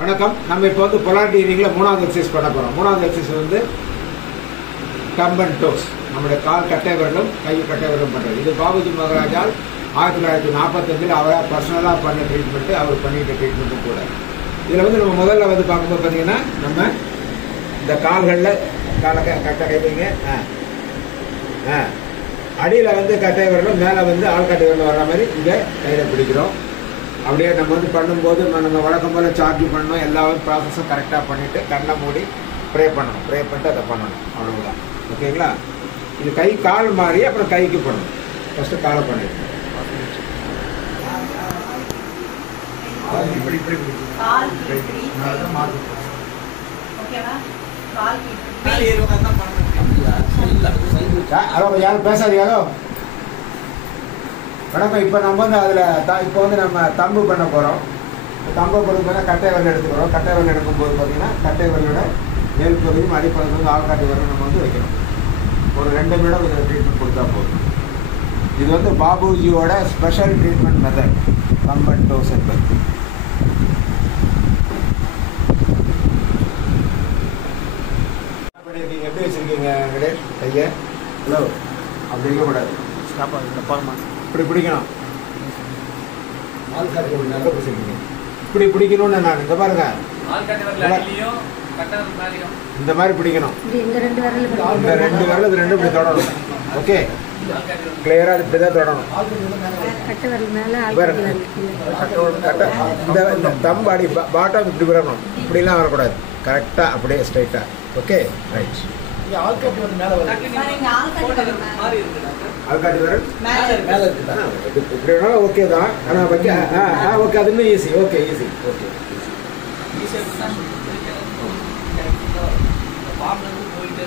வணக்கம். நம்ம இப்போ வந்து பொலாரிட்டி ஹீலிங்கில் 3வது எக்ஸசைஸ் பண்ண போகிறோம். 3வது எக்ஸசைஸ் வந்து தம்ப் அண்ட் டோஸ். நம்மளுடைய கால் கட்டை விரலும் கை கட்டை விரலும் பண்ணுறது. இது பாபுஜி மகாராஜால் 1945 அவராக பர்சனலாக பண்ண ட்ரீட்மெண்ட்டு, அவர் பண்ணிட்ட ட்ரீட்மெண்ட்டும் கூட. இதில் வந்து நம்ம முதல்ல வந்து பார்க்கும்போது பார்த்தீங்கன்னா, நம்ம இந்த கால்களில் காலை கட்டை கைவிங்க, அடியில் வந்து கட்டை விரலும், மேலே வந்து ஆள்கட்டை விரலும் வர்ற மாதிரி இங்கே கையில் பிடிக்கிறோம். அப்படியே நம்ம வந்து பண்ணும்போது நம்ம வழக்கம் போல் சார்ஜ் பண்ணணும். எல்லா ப்ராசஸும் கரெக்டாக பண்ணிவிட்டு கண்ணை மூடி ப்ரே பண்ணணும். ப்ரே பண்ணிட்டு அதை பண்ணணும். அவ்வளோதான். ஓகேங்களா? இது கை கால் மாறி அப்புறம் கைக்கு பண்ணணும். ஃபஸ்ட்டு காலை பண்ணிடுங்க. அதோ யாரும் பேசாதீங்க. வணக்கம். இப்போ நம்ம வந்து அதில் இப்போ வந்து நம்ம தம்பு பண்ண போகிறோம். தம்பை பொறுத்தவரை கட்டை விரல் எடுத்துக்கிறோம். கட்டை விரல் எடுக்கும்போது பார்த்தீங்கன்னா கட்டை விரலோட மேல் பகுதியும் அடிப்பகுதி வந்து ஆள்காட்டி விரல் நம்ம வந்து வைக்கணும். ஒரு 2 நிமிடம் இதில் ட்ரீட்மெண்ட் கொடுத்தா போதும். இது வந்து பாபுஜியோட special treatment method, thumb and dose என்பது. எப்படி வச்சுருக்கீங்க கணேஷ் கையை? ஹலோ, அப்படி இருக்கக்கூடாது. இப்படி பிடிக்கணும். ஆள்காட்டி நல்ல பிடிச்சிருக்கீங்க. இப்படி பிடிக்கணும்னு நான் இந்த பாருங்க, இந்த மாதிரி பிடிக்கணும். இந்த 2 விரல் இது 2 இப்படி தொடணும். ஓகே, கிளியரா இப்படி தான் தொடணும். இந்த தம்பு அடி பாட்டம் இப்படி வரணும். இப்படிலாம் வரக்கூடாது. கரெக்டாக அப்படியே ஸ்ட்ரைட்டாக. Okay, right. ஆள்காட்டி விரல் மேலே இருக்குதா? இப்படி வேணாலும் ஓகே தான். ஆனால் வைக்க ஓகே, அது இன்னும் ஈஸி. Okay, easy. ஓகே, போயிட்டே